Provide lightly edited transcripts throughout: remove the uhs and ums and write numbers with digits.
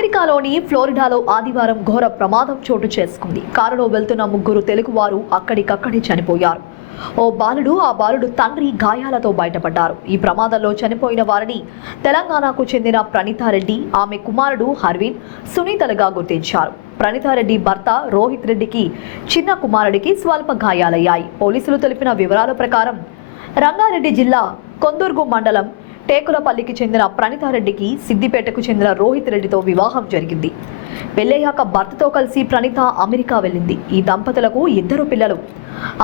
అమెరికాలోని ఫ్లోరిడాలో ఆదివారం ఘోర ప్రమాదం చోటు చేసుకుంది. కారులో వెళ్తున్న ముగ్గురు తెలుగువారు అక్కడికక్కడే చనిపోయారు. ఓ బాలుడు తండ్రి గాయాలతో బయటపడ్డారు. ఈ ప్రమాదంలో చనిపోయిన వారిని తెలంగాణకు చెందిన ప్రణీతారెడ్డి, ఆమె కుమారుడు హర్విన్, సునీతలుగా గుర్తించారు. ప్రణీతారెడ్డి భర్త రోహిత్ రెడ్డికి, చిన్న కుమారుడికి స్వల్ప గాయాలయ్యాయి. పోలీసులు తెలిపిన వివరాల ప్రకారం రంగారెడ్డి జిల్లా కొందుర్గు మండలం టేకులపల్లికి చెందిన ప్రణీతారెడ్డికి సిద్దిపేటకు చెందిన రోహిత్ రెడ్డితో వివాహం జరిగింది. పెళ్ళయ్యాక భర్తతో కలిసి ప్రణీత అమెరికా వెళ్ళింది. ఈ దంపతులకు 2 పిల్లలు.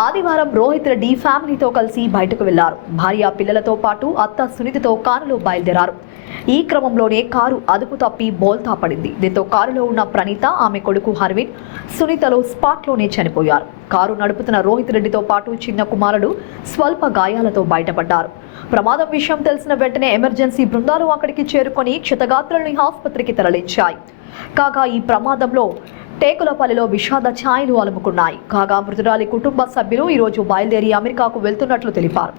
ఆదివారం రోహిత్ రెడ్డి ఫ్యామిలీతో కలిసి బయటకు వెళ్లారు. భార్య పిల్లలతో పాటు అత్త సునీతతో కారులో బయలుదేరారు. ఈ క్రమంలోనే కారు అదుపు తప్పి బోల్తా పడింది. దీంతో కారులో ఉన్న ప్రణీత, ఆమె కొడుకు హర్విన్, సునీతలో స్పాట్లోనే చనిపోయారు. కారు నడుపుతున్న రోహిత్ రెడ్డితో పాటు చిన్న కుమారుడు స్వల్ప గాయాలతో బయటపడ్డారు. ప్రమాదం విషయం తెలిసిన వెంటనే ఎమర్జెన్సీ బృందాలు అక్కడికి చేరుకొని క్షతగాత్రుల్ని ఆసుపత్రికి తరలించాయి. కాగా ఈ ప్రమాదంలో టేకులపల్లిలో విషాద ఛాయలు అలుముకున్నాయి. కాగా మృతురాలి కుటుంబ సభ్యులు ఈరోజు బయలుదేరి అమెరికాకు వెళ్తున్నట్లు తెలిపారు.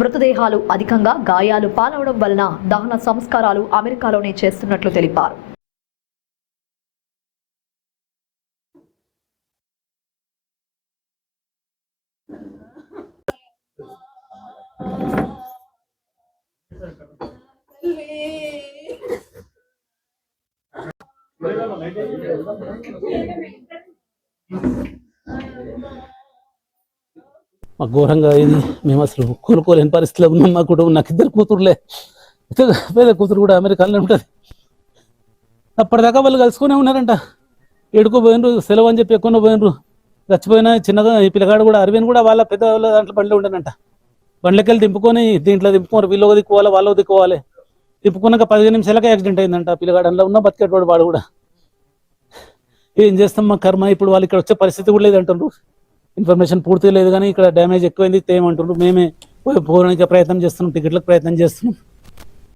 మృతదేహాలు అధికంగా గాయాలు పాలవడం వలన దహన సంస్కారాలు అమెరికాలోనే చేస్తున్నట్లు తెలిపారు. మాకు ఘోరంగా ఇది మేము అసలు కోలుకోలేని పరిస్థితిలో ఉన్నాం. మా కుటుంబం, నాకు 2 కూతురులే, పేద కూతురు కూడా అమెరికాలో ఉంటుంది. అప్పటిదాకా వాళ్ళు కలుసుకునే ఉన్నారంట. ఎడుకో పోయినరు, సెలవు అని చెప్పి ఎక్కువ పోయినరు. చచ్చిపోయిన చిన్నగా ఈ పిల్లగాడు కూడా, అరవింద్ కూడా వాళ్ళ పెద్ద వాళ్ళ దాంట్లో బండిలో ఉండనంట. బండ్లకెళ్ళి దింపుకొని దీంట్లో దింపుకోరు, వీళ్ళు దిక్కుకోవాలి, వాళ్ళు దిక్కుకోవాలి. దింపుకున్నాక 15 నిమిషాలకే యాక్సిడెంట్ అయిందంట. పిల్లగాడు అందులో ఉన్న బతికేటవాడు వాడు కూడా. ఏం చేస్తాం మా కర్మ. ఇప్పుడు వాళ్ళు ఇక్కడ వచ్చే పరిస్థితి కూడా లేదంటారు. ఇన్ఫర్మేషన్ పూర్తిగా లేదు, కానీ ఇక్కడ డ్యామేజ్ ఎక్కువైంది తేమంటారు. మేమే పోవడానికి ప్రయత్నం చేస్తున్నాం, టికెట్లకు ప్రయత్నం చేస్తున్నాం.